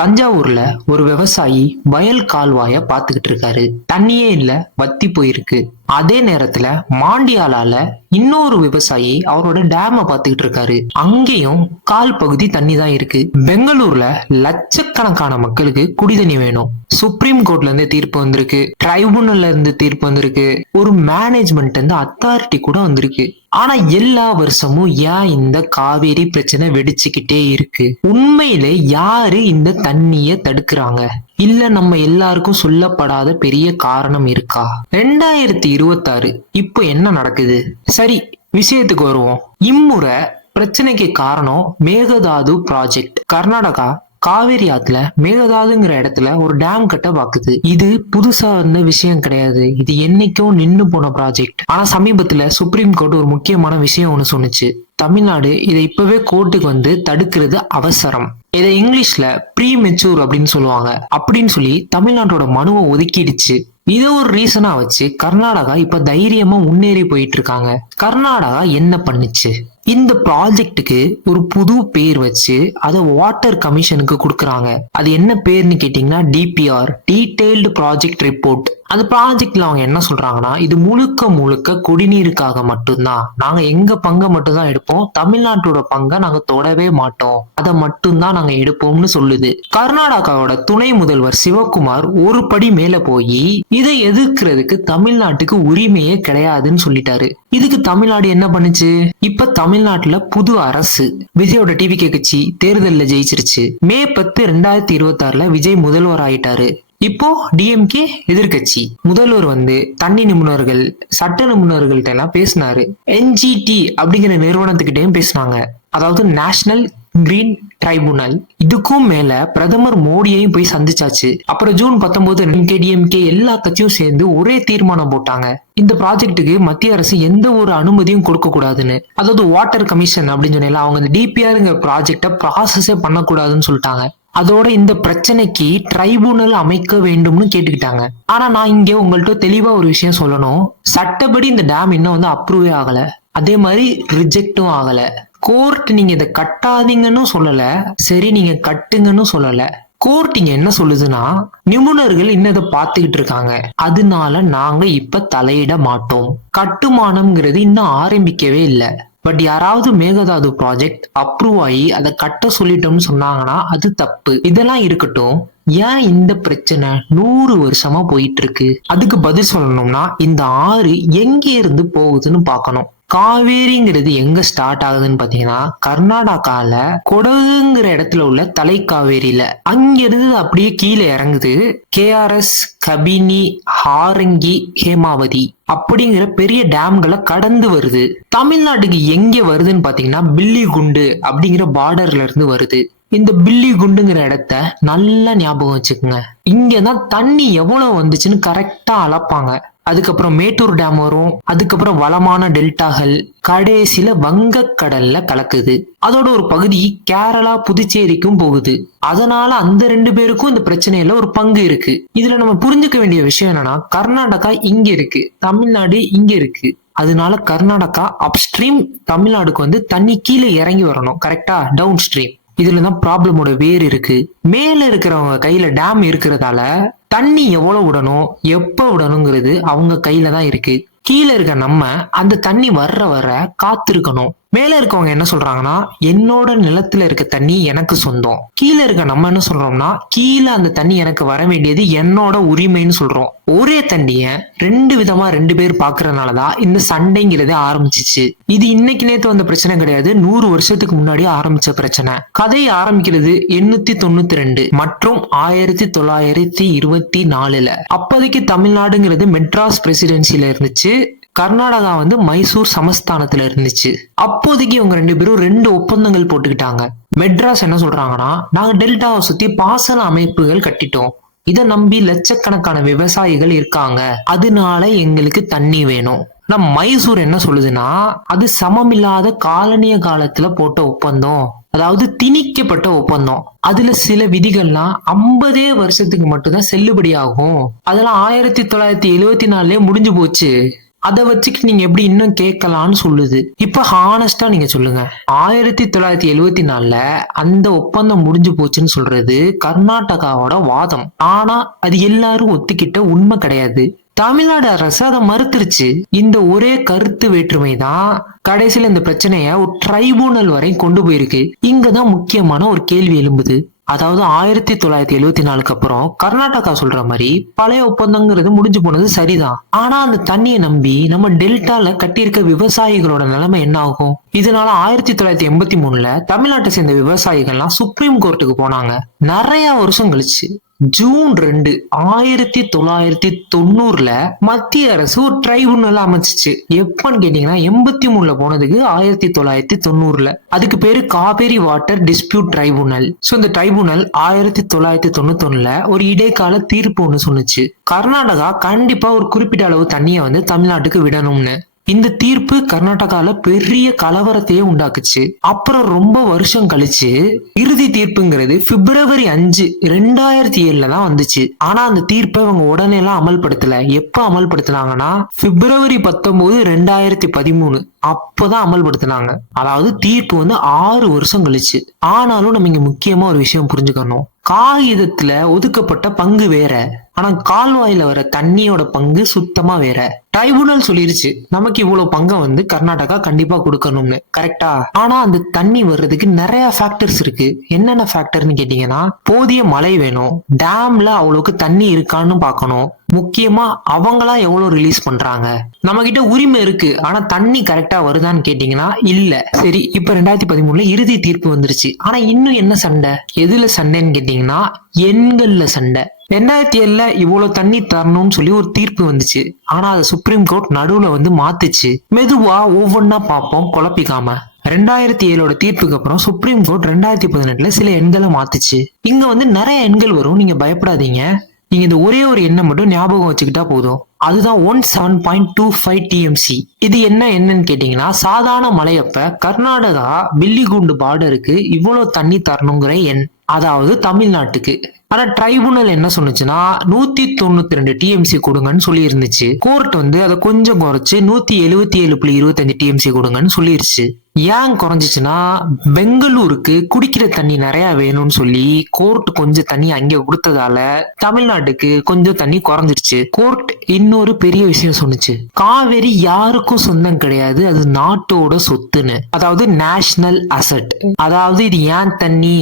தஞ்சாவூர்ல ஒரு விவசாயி வயல் கால்வாய பாத்துக்கிட்டு இருக்காரு. தண்ணியே இல்ல, வத்தி போயிருக்கு. அதே நேரத்துல மாண்டியாலால இன்னொரு விவசாயி அவரோட டேம பாத்துக்கிட்டு இருக்காரு. அங்கேயும் கால் பகுதி தண்ணி தான் இருக்கு. பெங்களூர்ல லட்சக்கணக்கான மக்களுக்கு குடிதண்ணி வேணும். சுப்ரீம் கோர்ட்ல இருந்து தீர்ப்பு வந்திருக்கு, ட்ரைபுனல்ல இருந்து தீர்ப்பு வந்திருக்கு, ஒரு மேனேஜ்மெண்ட் இருந்து அத்தாரிட்டி கூட வந்திருக்கு. ஆனா எல்லா வருஷமும் ஏன் இந்த காவேரி பிரச்சனை வெடிச்சுக்கிட்டே இருக்கு? உண்மையிலே யாரு இந்த தண்ணிய தடுக்கிறாங்க? இல்ல நம்ம எல்லாருக்கும் சொல்லப்படாத பெரிய காரணம் இருக்கா? 2026 இப்போ என்ன நடக்குது? சரி, விஷயத்துக்கு வருவோம். இம்முறை பிரச்சனைக்கு காரணம் மேகதாது ப்ராஜெக்ட். கர்நாடகா காவேரி ஆத்துல மேகதாதுங்கிற இடத்துல ஒரு டேம் கட்ட பாக்குது. இது புதுசா வந்த விஷயம் கிடையாது. இது என்னைக்கும் நின்னு போன ப்ராஜெக்ட். ஆனா சமீபத்துல சுப்ரீம் கோர்ட் ஒரு முக்கியமான விஷயம் ஒண்ணு சொன்னுச்சு. தமிழ்நாடு இதை இப்பவே கோர்ட்டுக்கு வந்து தடுக்கிறது அவசரம். இதை இங்கிலீஷ்ல ப்ரீ மெச்சூர் அப்படின்னு சொல்லுவாங்க. அப்படின்னு சொல்லி தமிழ்நாட்டோட மனுவை ஒதுக்கிடுச்சு. இதை ஒரு ரீசனா வச்சு கர்நாடகா இப்ப தைரியமா முன்னேறி போயிட்டு இருக்காங்க. கர்நாடகா என்ன பண்ணுச்சு? இந்த ப்ராஜெக்டுக்கு ஒரு புது பேர் வச்சு அதை வாட்டர் கமிஷனுக்கு கொடுக்கறாங்க. அது என்ன பேர்னு கேட்டீங்கன்னா டிபிஆர், டீடைல்டு ப்ராஜெக்ட் ரிப்போர்ட். அந்த ப்ராஜெக்ட்ல அவங்க என்ன சொல்றாங்கன்னா, இது முழுக்க முழுக்க குடிநீருக்காக மட்டும்தான். நாங்க எங்க பங்கை மட்டும் தான் எடுப்போம், தமிழ்நாட்டோட பங்கை நாங்க தொடவே மாட்டோம், அதை மட்டும்தான் நாங்க எடுப்போம்னு சொல்லுது. கர்நாடகாவோட துணை முதல்வர் சிவகுமார் ஒரு படி மேல போய் இதை எதிர்க்கிறதுக்கு தமிழ்நாட்டுக்கு உரிமையே கிடையாதுன்னு சொல்லிட்டாரு. இதுக்கு தமிழ்நாடு என்ன பண்ணுச்சு? இப்ப தமிழ்நாட்டுல புது அரசு, விஜயோட டிவிகே கட்சி தேர்தல்ல ஜெயிச்சிருச்சு. மே 10, 2026 விஜய் முதல்வர் ஆயிட்டாரு. இப்போ டிஎம்கே எதிர்கட்சி. முதல்வர் வந்து தண்ணி நிபுணர்கள், சட்ட நிபுணர்கள்ட்ட எல்லாம் பேசினாரு. என்ஜிடி அப்படிங்கிற நிறுவனத்துக்கிட்டையும் பேசினாங்க, அதாவது நேஷனல் கிரீன் ட்ரைபுனல். இதுக்கும் மேல பிரதமர் மோடியையும் போய் சந்திச்சாச்சு. அப்புறம் ஜூன் 19 டிஎம்கே எல்லா கட்சியும் சேர்ந்து ஒரே தீர்மானம் போட்டாங்க, இந்த ப்ராஜெக்டுக்கு மத்திய அரசு எந்த ஒரு அனுமதியும் கொடுக்க கூடாதுன்னு. அதாவது வாட்டர் கமிஷன் அப்படின்னு சொன்னால அவங்க இந்த டிபிஆர்ங்கிற ப்ராஜெக்ட ப்ராசஸே பண்ணக்கூடாதுன்னு சொல்லிட்டாங்க. அதோட இந்த பிரச்சனைக்கு ட்ரைபுனல் அமைக்க வேண்டும்னு கேட்டுக்கிட்டாங்க. ஆனா நான் இங்க உங்கள்ட்ட தெளிவா ஒரு விஷயம் சொல்லணும். சட்டப்படி இந்த டேம் இன்னும் வந்து அப்ரூவே ஆகல, அதே மாதிரி ரிஜெக்டும் ஆகல. கோர்ட் நீங்க இதை கட்டாதீங்கன்னு சொல்லல, சரி நீங்க கட்டுங்கன்னு சொல்லல. கோர்ட் இங்க என்ன சொல்லுதுன்னா, நிபுணர்கள் இன்னும் இதை பார்த்துக்கிட்டு இருக்காங்க, அதனால நாங்க இப்ப தலையிட மாட்டோம். கட்டுமானம்ங்கிறது இன்னும் ஆரம்பிக்கவே இல்லை. பட் யாராவது மேகதாது ப்ராஜெக்ட் அப்ரூவ் ஆகி அதை கட்ட சொல்லிட்டோம்னு சொன்னாங்கன்னா அது தப்பு. இதெல்லாம் இருக்கட்டும், ஏன் இந்த பிரச்சனை 100 வருஷமா போயிட்டு இருக்கு? அதுக்கு பதில் சொல்லணும்னா இந்த ஆறு எங்க இருந்து போகுதுன்னு பார்க்கணும். காவேரிங்கிறது எங்க ஸ்டார்ட் ஆகுதுன்னு பாத்தீங்கன்னா, கர்நாடகால கொடகுங்கிற இடத்துல உள்ள தலைக்காவேரியில அங்கிருந்து அப்படியே கீழே இறங்குது. கேஆர்எஸ், கபினி, ஹாரங்கி, ஹேமாவதி அப்படிங்கிற பெரிய டேம்களை கடந்து வருது. தமிழ்நாட்டுக்கு எங்க வருதுன்னு பாத்தீங்கன்னா பில்லிகுண்டு அப்படிங்கிற பார்டர்ல இருந்து வருது. இந்த பில்லி குண்டுங்கிற இடத்த நல்லா ஞாபகம் வச்சுக்கோங்க. இங்கதான் தண்ணி எவ்வளவு வந்துச்சுன்னு கரெக்டா அளப்பாங்க. அதுக்கப்புறம் மேட்டூர் டேம் வரும், அதுக்கப்புறம் வளமான டெல்டாகள், கடைசியில வங்கக்கடல்ல கலக்குது. அதோட ஒரு பகுதி கேரளா, புதுச்சேரிக்கும் போகுது. அதனால அந்த 2 பேருக்கும் இந்த பிரச்சனையில ஒரு பங்கு இருக்கு. இதுல நம்ம புரிஞ்சுக்க வேண்டிய விஷயம் என்னன்னா, கர்நாடகா இங்க இருக்கு, தமிழ்நாடு இங்க இருக்கு. அதனால கர்நாடகா அப்ஸ்ட்ரீம், தமிழ்நாடுக்கு வந்து தண்ணி கீழே இறங்கி வரணும், கரெக்டா? Downstream. இதுலதான் ப்ராப்ளமோட வேர் இருக்கு. மேல இருக்கிறவங்க கையில டேம் இருக்கிறதால தண்ணி எவ்வளவு விடணும், எப்ப விடணுங்கிறது அவங்க கையில தான் இருக்கு. கீழே இருக்க நம்ம அந்த தண்ணி வர காத்திருக்கணும். மேல இருக்கவங்க என்ன சொல்றாங்கன்னா, என்னோட நிலத்துல இருக்க தண்ணி எனக்கு சொந்தம். கீழே இருக்க நம்ம என்ன சொல்றோம்னா, கீழே அந்த தண்ணி எனக்கு வர வேண்டியது என்னோட உரிமைன்னு சொல்றோம். ஒரே தண்ணிய 2 விதமா 2 பேர் பாக்குறதுனாலதான் இந்த சண்டைங்கிறதே ஆரம்பிச்சிச்சு. இது இன்னைக்கு நேத்து வந்த பிரச்சனை கிடையாது, 100 வருஷத்துக்கு முன்னாடி ஆரம்பிச்ச பிரச்சனை. கதை ஆரம்பிக்கிறது 892 மற்றும் 1924. அப்போதைக்கு தமிழ்நாடுங்கிறது மெட்ராஸ் பிரசிடென்சில இருந்துச்சு, கர்நாடகா வந்து மைசூர் சமஸ்தானத்துல இருந்துச்சு. அப்போதைக்கு இவங்க 2 பேரும் 2 ஒப்பந்தங்கள் போட்டுக்கிட்டாங்க. மெட்ராஸ் என்ன சொல்றாங்கன்னா, நாங்க டெல்டாவை சுத்தி பாசன அமைப்புகள் கட்டிட்டோம், இதை நம்பி லட்சக்கணக்கான விவசாயிகள் இருக்காங்க, அதனால எங்களுக்கு தண்ணி வேணும். மைசூர் என்ன சொல்லுதுன்னா, அது சமமில்லாத காலனிய காலத்துல போட்ட ஒப்பந்தம், அதாவது திணிக்கப்பட்ட ஒப்பந்தம். அதுல சில விதிகள்லாம் 50 வருஷத்துக்கு மட்டும்தான் செல்லுபடி ஆகும். அதெல்லாம் 1974 முடிஞ்சு போச்சு. அதை வச்சுக்கிட்டு நீங்க எப்படி இன்னும் கேட்கலாம்னு சொல்லுது. இப்ப ஹானஸ்டா நீங்க சொல்லுங்க, 1974ல அந்த ஒப்பந்தம் முடிஞ்சு போச்சுன்னு சொல்றது கர்நாடகாவோட வாதம். ஆனா அது எல்லாரும் ஒத்துக்கிட்ட உண்மை கிடையாது. தமிழ்நாடு அரசு அதை மறுத்துருச்சு. இந்த ஒரே கருத்து வேற்றுமை தான் கடைசியில இந்த பிரச்சனைய ஒரு ட்ரைபூனல் வரை கொண்டு போயிருக்கு. இங்கதான் முக்கியமான ஒரு கேள்வி எழும்புது. அதாவது 1974க்கு அப்புறம் கர்நாடகா சொல்ற மாதிரி பழைய ஒப்பந்தங்கிறது முடிஞ்சு போனது சரிதான். ஆனா அந்த தண்ணியை நம்பி நம்ம டெல்டால கட்டியிருக்க விவசாயிகளோட நிலைமை என்ன ஆகும்? இதனால 1983ல தமிழ்நாட்டை சேர்ந்த விவசாயிகள்லாம் சுப்ரீம் கோர்ட்டுக்கு போனாங்க. நிறைய வருஷம் கழிச்சு ஜூன் 2, 1990ல மத்திய அரசு ஒரு ட்ரைபுனல் அமைச்சிச்சு. எப்பன்னு கேட்டீங்கன்னா 83ல போனதுக்கு 1990ல. அதுக்கு பேரு Kaveri water dispute tribunal. So இந்த ட்ரைபுனல் 1991ல ஒரு இடைக்கால தீர்ப்பு ஒண்ணு சொன்னுச்சு. கர்நாடகா கண்டிப்பா ஒரு குறிப்பிட்ட அளவு தண்ணியை வந்து தமிழ்நாட்டுக்கு விடணும்னு. இந்த தீர்ப்பு கர்நாடகால பெரிய கலவரத்தையே உண்டாக்குச்சு. அப்புறம் ரொம்ப வருஷம் கழிச்சு இறுதி தீர்ப்புங்கிறது February 5, 2007ல தான் வந்துச்சு. ஆனா அந்த தீர்ப்பை இவங்க உடனே எல்லாம் அமல்படுத்தல. எப்ப அமல்படுத்தினாங்கன்னா February 19, 2013 அப்பதான் அமல்படுத்தினாங்க. அதாவது தீர்ப்பு வந்து 6 வருஷம் கழிச்சு. ஆனாலும் நம்ம இங்க முக்கியமா ஒரு விஷயம் புரிஞ்சுக்கணும். காகிதத்துல ஒதுக்கப்பட்ட பங்கு வேற, ஆனா கால்வாயில வர தண்ணியோட பங்கு சுத்தமா வேற. ட்ரைபுனல் சொல்லிருச்சு நமக்கு இவ்வளவு பங்கை வந்து கர்நாடகா கண்டிப்பா கொடுக்கணும்னு, கரெக்டா? ஆனா அந்த தண்ணி வர்றதுக்கு நிறைய ஃபேக்டர்ஸ் இருக்கு. என்னென்ன ஃபேக்டர்னு கேட்டீங்கன்னா, போதிய மழை வேணும், டேம்ல அவ்வளவுக்கு தண்ணி இருக்கான்னு பார்க்கணும், முக்கியமா அவங்களா எவ்வளவு ரிலீஸ் பண்றாங்க. நம்ம கிட்ட உரிமை இருக்கு, ஆனா தண்ணி கரெக்டா வருதான்னு கேட்டீங்கன்னா இல்ல. சரி, இப்ப 2013ல இறுதி தீர்ப்பு வந்துருச்சு. ஆனா இன்னும் என்ன சண்டை? எதுல சண்டைன்னு கேட்டீங்கன்னா எண்கள்ல சண்டை. 2007ல இவ்வளவு தண்ணி தரணும்னு சொல்லி ஒரு தீர்ப்பு வந்துச்சு. ஆனா அதை சுப்ரீம் கோர்ட் நடுவுல வந்து மாத்துச்சு. மெதுவா ஒவ்வொன்னா பார்ப்போம், குழப்பிக்காம. 2007ஓட தீர்ப்புக்கு அப்புறம் சுப்ரீம் கோர்ட் 2018ல சில எண்களை மாத்துச்சு. இங்க வந்து நிறைய எண்கள் வரும், நீங்க பயப்படாதீங்க. நீங்க இந்த ஒரே ஒரு எண்ணை மட்டும் ஞாபகம் வச்சுக்கிட்டா போதும். அதுதான் 17.25 டிஎம்சி. இது என்னன்னு கேட்டீங்கன்னா, சாதாரண மழையப்ப கர்நாடகா பில்லிகுண்டு பார்டருக்கு இவ்வளவு தண்ணி தரணுங்கிற எண், அதாவது தமிழ்நாட்டுக்கு. ஆனா ட்ரைபுனல் என்ன சொன்னுச்சுன்னா 192 டிஎம்சி கொடுங்கன்னு சொல்லி இருந்துச்சு. கோர்ட் வந்து அதை கொஞ்சம் குறைச்சு 177.25 டிஎம்சி கொடுங்கன்னு சொல்லிருச்சு. ஏன் குறைஞ்சிச்சுன்னா, பெங்களூருக்கு குடிக்கிற தண்ணி நிறைய வேணும்னு சொல்லி கோர்ட் கொஞ்சம் தண்ணி அங்க கொடுத்ததால தமிழ்நாட்டுக்கு கொஞ்சம் தண்ணி குறைஞ்சிருச்சு. கோர்ட் இன்னொரு பெரிய விஷயம் சொன்னுச்சு, காவேரி யாருக்கும் சொந்தம் கிடையாது, அது நாட்டோட சொத்துன்னு. அதாவது நேஷனல் அசெட். அதாவது இது ஏன் தண்ணி,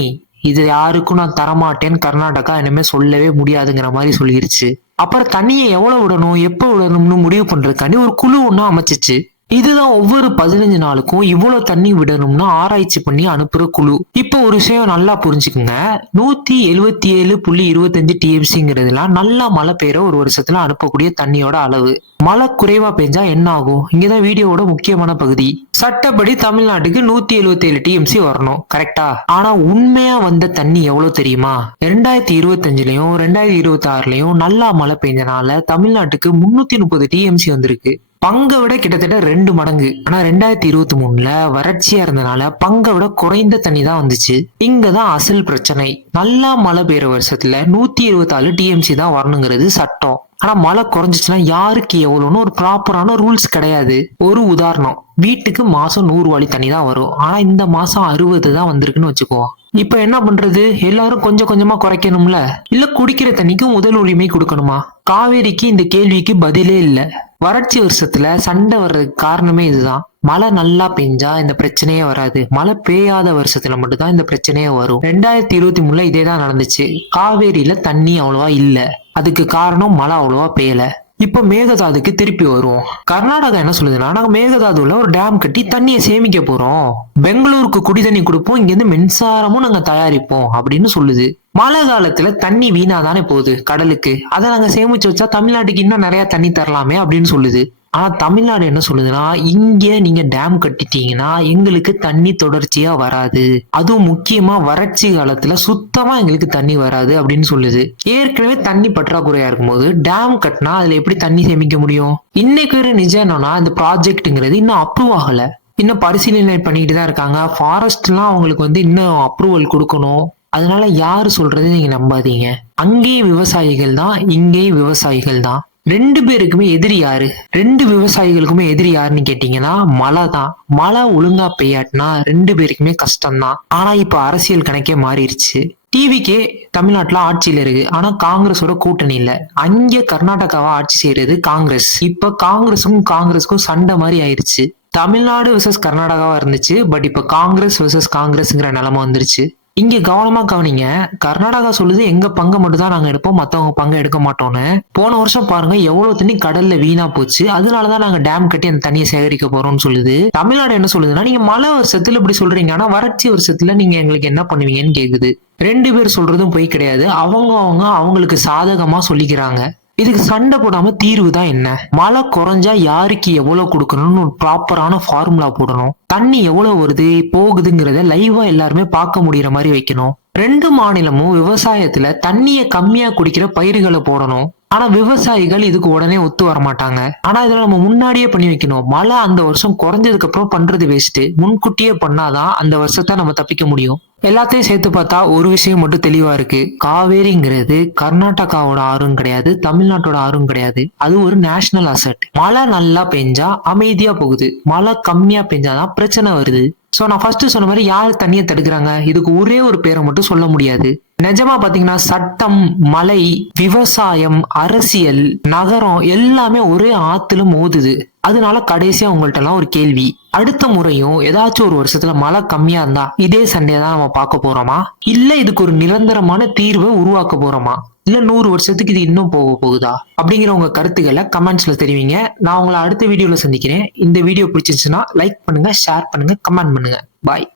இது யாருக்கும் நான் தரமாட்டேன்னு கர்நாடகா இனிமே சொல்லவே முடியாதுங்கிற மாதிரி சொல்லிருச்சு. அப்புறம் தண்ணியை எவ்வளவு விடணும், எப்ப விடணும்னு முடிவு பண்றதுக்காண்டி ஒரு குழு ஒண்ணு அமைச்சிச்சு. இதுதான் ஒவ்வொரு 15 நாளுக்கும் இவ்வளவு தண்ணி விடணும்னு ஆராய்ச்சி பண்ணி அனுப்புற குழு. இப்ப ஒரு விஷயம் நல்லா புரிஞ்சுக்குங்க, 177.25 டிஎம்சிங்கிறதுலாம் நல்லா மழை பெய்யற ஒரு வருஷத்துல அனுப்பக்கூடிய தண்ணியோட அளவு. மழை குறைவா பெஞ்சா என்ன ஆகும்? இங்கதான் வீடியோவோட முக்கியமான பகுதி. சட்டப்படி தமிழ்நாட்டுக்கு 177 டிஎம்சி வரணும், கரெக்டா? ஆனா உண்மையா வந்த தண்ணி எவ்வளவு தெரியுமா? 2025லயும் 2026லயும் நல்லா மழை பெஞ்சனால தமிழ்நாட்டுக்கு 330 டிஎம்சி வந்திருக்கு. பங்கை விட கிட்டத்தட்ட 2 மடங்கு. ஆனா 2023ல வறட்சியா இருந்தனால பங்கை விட குறைந்த தண்ணி தான் வந்துச்சு. இங்கதான் அசல் பிரச்சனை. நல்லா மழை பெய்யற வருஷத்துல 174 டிஎம்சி தான் வரணுங்கிறது சட்டம். ஆனா மழை குறைஞ்சிச்சுன்னா யாருக்கு எவ்வளவுன்னு ஒரு ப்ராப்பரான ரூல்ஸ் கிடையாது. ஒரு உதாரணம், வீட்டுக்கு மாசம் 100 வாளி தண்ணி தான் வரும். ஆனா இந்த மாசம் 60 தான் வந்திருக்குன்னு வச்சுக்குவோம். இப்ப என்ன பண்றது? எல்லாரும் கொஞ்சம் கொஞ்சமா குறைக்கணும்ல, இல்ல குடிக்கிற தண்ணிக்கு முதல் உரிமை கொடுக்கணுமா? காவேரிக்கு இந்த கேள்விக்கு பதிலே இல்ல. வறட்சி வருஷத்துல சண்டை வர்றதுக்கு காரணமே இதுதான். மழை நல்லா பெஞ்சா இந்த பிரச்சனையே வராது, மழை பெய்யாத வருஷத்துல மட்டும்தான் இந்த பிரச்சனையே வரும். 2023ல இதேதான் நடந்துச்சு. காவேரியில தண்ணி அவ்வளவா இல்ல, அதுக்கு காரணம் மழை அவ்வளவா பெய்யல. இப்ப மேகதாதுக்கு திருப்பி வருவோம். கர்நாடகா என்ன சொல்லுதுன்னா, நாங்க மேகதாதுல ஒரு டேம் கட்டி தண்ணியை சேமிக்க போறோம், பெங்களூருக்கு குடி தண்ணி கொடுப்போம், இங்க இருந்து மின்சாரமும் நாங்க தயாரிப்போம் அப்படின்னு சொல்லுது. மழை காலத்துல தண்ணி வீணாதானே போகுது கடலுக்கு, அதை நாங்க சேமிச்சு வச்சா தமிழ்நாட்டுக்கு இன்னும் நிறைய தண்ணி தரலாமே அப்படின்னு சொல்லுது. ஆனா தமிழ்நாடு என்ன சொல்லுதுன்னா, இங்க நீங்க டேம் கட்டிட்டீங்கன்னா எங்களுக்கு தண்ணி தொடர்ச்சியா வராது, அதுவும் முக்கியமா வறட்சி காலத்துல சுத்தமா எங்களுக்கு தண்ணி வராது அப்படின்னு சொல்லுது. ஏற்கனவே தண்ணி பற்றாக்குறையா இருக்கும்போது டேம் கட்டினா அதுல எப்படி தண்ணி சேமிக்க முடியும்? இன்னைக்கு ஒரு நிஜம் என்னன்னா, இந்த ப்ராஜெக்ட்ங்கிறது இன்னும் அப்ரூவ் ஆகல, இன்னும் பரிசீலனை பண்ணிட்டு தான் இருக்காங்க. ஃபாரஸ்ட் எல்லாம் அவங்களுக்கு வந்து இன்னும் அப்ரூவல் கொடுக்கணும். அதனால யாரு சொல்றது நீங்க நம்பாதீங்க. அங்கேயும் விவசாயிகள் தான், இங்கேயும் விவசாயிகள் தான். ரெண்டு பேருக்குமே எதிரி யாரு? ரெண்டு விவசாயிகளுக்குமே எதிரி யாருன்னு கேட்டீங்கன்னா மழை தான். மழை ஒழுங்கா பெய்யாட்டினா ரெண்டு பேருக்குமே கஷ்டம்தான். ஆனா இப்ப அரசியல் கணக்கே மாறிடுச்சு. டிவிக்கே தமிழ்நாட்டுல ஆட்சியில இருக்கு. ஆனா காங்கிரஸோட கூட்டணி இல்ல. அங்க கர்நாடகாவா ஆட்சி செய்யறது காங்கிரஸ். இப்ப காங்கிரஸுக்கும் சண்டை மாதிரி ஆயிருச்சு. தமிழ்நாடு வெர்சஸ் கர்நாடகாவா இருந்துச்சு. பட் இப்ப காங்கிரஸ் வெர்சஸ் காங்கிரஸ்ங்கிற நிலைமை வந்துருச்சு. இங்க கவனமா கவனிங்க. கர்நாடகா சொல்லுது எங்க பங்கை மட்டும் தான் நாங்க எடுப்போம், மத்தவங்க பங்கை எடுக்க மாட்டோம்னு. போன வருஷம் பாருங்க எவ்வளவு தண்ணி கடல்ல வீணா போச்சு. அதனாலதான் நாங்க டேம் கட்டி அந்த தண்ணியை சேகரிக்க போறோம்னு சொல்லுது. தமிழ்நாடு என்ன சொல்லுதுன்னா நீங்க மழை வருஷத்துல இப்படி சொல்றீங்க, ஆனா வறட்சி வருஷத்துல நீங்க எங்களுக்கு என்ன பண்ணுவீங்கன்னு கேக்குது. ரெண்டு பேர் சொல்றதும் பொய் கிடையாது. அவங்க அவங்களுக்கு சாதகமா சொல்லிக்கிறாங்க. இதுக்கு சண்டை போடாம தீர்வு தான் என்ன? மழை குறைஞ்சா யாருக்கு எவ்வளவு கொடுக்கணும்னு ஒரு ப்ராப்பரான ஃபார்முலா போடணும். தண்ணி எவ்வளவு வருது போகுதுங்கிறத லைவா எல்லாருமே பார்க்க முடியற மாதிரி வைக்கணும். ரெண்டு மாநிலமும் விவசாயத்துல தண்ணிய கம்மியா குடிக்கிற பயிர்களை போடணும். ஆனா விவசாயிகள் இதுக்கு உடனே ஒத்து வர மாட்டாங்க. ஆனா இதுல நம்ம முன்னாடியே பண்ணி வைக்கணும். மழை அந்த வருஷம் குறைஞ்சதுக்கு அப்புறம் பண்றது வேஸ்ட். முன்கூட்டியே பண்ணாதான் அந்த வருஷத்தை நம்ம தப்பிக்க முடியும். எல்லாத்தையும் சேர்த்து பார்த்தா ஒரு விஷயம் மட்டும் தெளிவா இருக்கு. காவேரிங்கிறது கர்நாடகாவோட ஆறும் கிடையாது, தமிழ்நாட்டோட ஆறும் கிடையாது. அது ஒரு நேஷனல் அசெட். மழை நல்லா பெஞ்சா அமைதியா போகுது, மழை கம்மியா பெஞ்சாதான் பிரச்சனை வருது. சோ நான் ஃபர்ஸ்ட் சொன்ன மாதிரி யாரு தண்ணியை தடுக்கிறாங்க? இதுக்கு ஒரே ஒரு பேரை மட்டும் சொல்ல முடியாது. நிஜமா பாத்தீங்கன்னா சட்டம், மழை, விவசாயம், அரசியல், நகரம் எல்லாமே ஒரே ஆத்துல மோதுது. அதனால கடைசியா உங்கள்ட்ட எல்லாம் ஒரு கேள்வி. அடுத்த முறையும் ஏதாச்சும் ஒரு வருஷத்துல மழை கம்மியா இருந்தா இதே சண்டையை தான் நம்ம பார்க்க போறோமா? இல்ல இதுக்கு ஒரு நிரந்தரமான தீர்வை உருவாக்க போறோமா? இல்ல 100 வருஷத்துக்கு இது இன்னும் போக போகுதா? அப்படிங்கிற உங்க கருத்துக்களை கமெண்ட்ஸ்ல தெரிவிங்க. நான் உங்களை அடுத்த வீடியோல சந்திக்கிறேன். இந்த வீடியோ பிடிச்சிருச்சுன்னா லைக் பண்ணுங்க, ஷேர் பண்ணுங்க, கமெண்ட் பண்ணுங்க. பாய்.